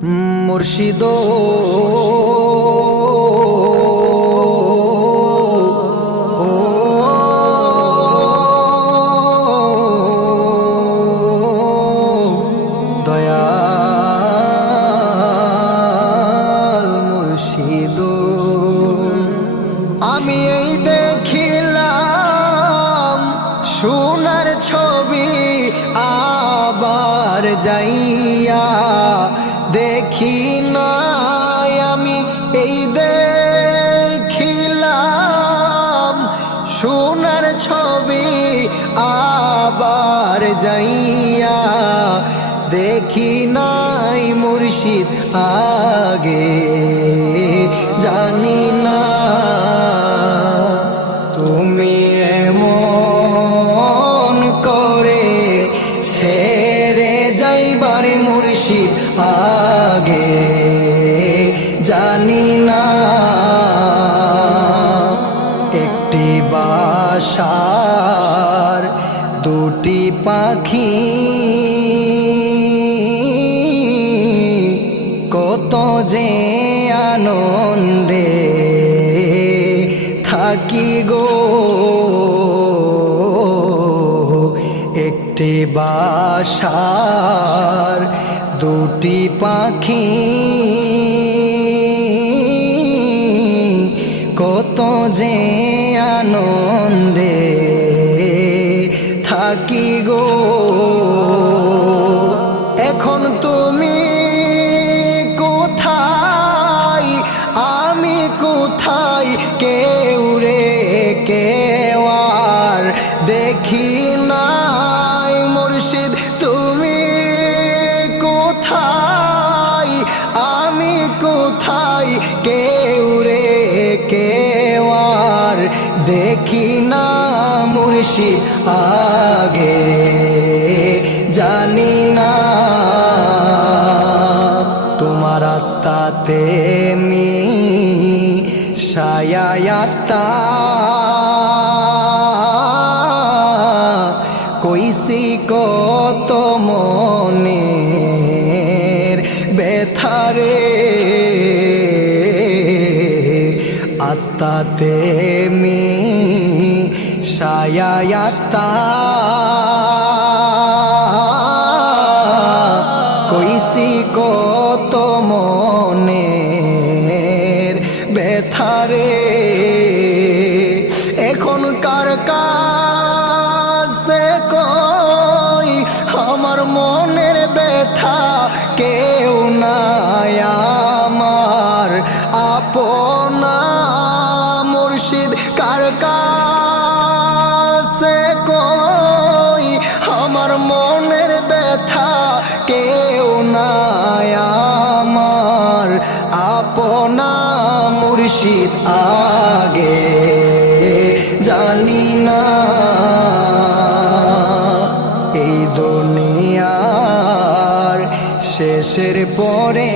মুর্শিদ দয়াল মুর্শিদ আমি এই দেখিলাম সোনার ছবি আবার যাইয়া দেখি নাই আমি এই দেখিলাম সোনার ছবি আবার যাইয়া দেখি নাই মুর্শিদ আগে জানি না তুমি এমন করে ছেড়ে যাইবার মুর্শিদ আগে জানি না একটি বাসার দুটি পাখি কত যে আনন্দে থাকি গো একটি বাসার দুটি পাখি কত যে আনন্দে থাকি গো এখন তুমি কোথায় আমি কোথায় কেউ রে কেউ আর দেখি নাই মুর্শিদ তুমি কোথায় আমি কোথায় কেউ রে কেউ আর দেখি না মুর্শিদ আগে জানি না তোমার আত্মাতে মি সায়ায়াত্তা কইসি কত মনের ব্যথারে আত্মাতে মি সায়ায়াত্তা কইসি কত মনের ব্যথারে এখনকার কাছে কই আমার মনের ব্যথা কেউ নাই আমার আপনা মুর্শিদ কার কাছে কই আমার মনের ব্যথা কেউ নাই আমার আপনা মুর্শিদ আগে জানি না এই দুনিয়ার শেষের পরে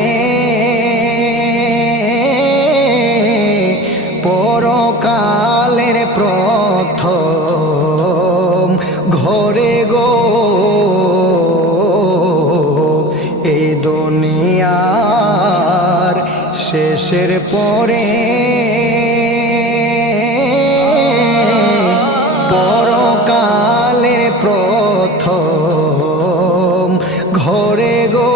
পরকালের প্রথম ঘরে গো এই দুনিয়ার শেষের পরে পরকালের প্রথম ঘরে গো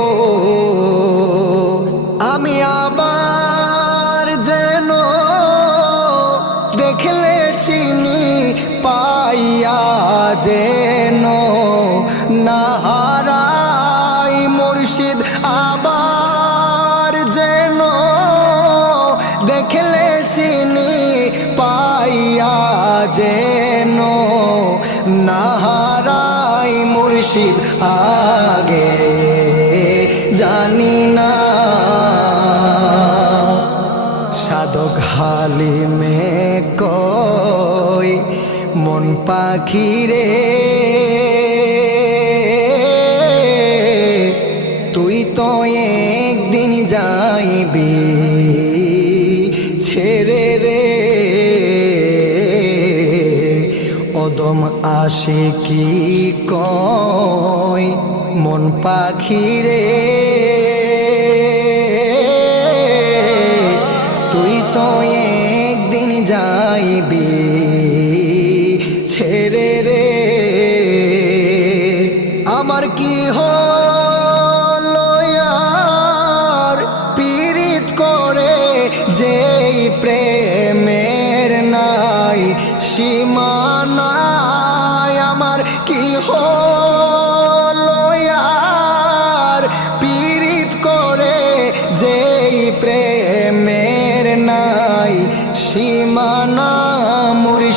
আমি আবার যেন দেখলে চিনি পাইয়া যেন না হারাই মুর্শিদ আবার যেন দেখলে চিনি পাইয়া যেন না হারাই মুর্শিদ আগে জানি না সাধক হালিমে কই মন পাখি রে তুই তো একদিন যাইবি ছেড়ে রে অদম আশিকি কয় মন পাখি রে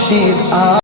মুর্শিদ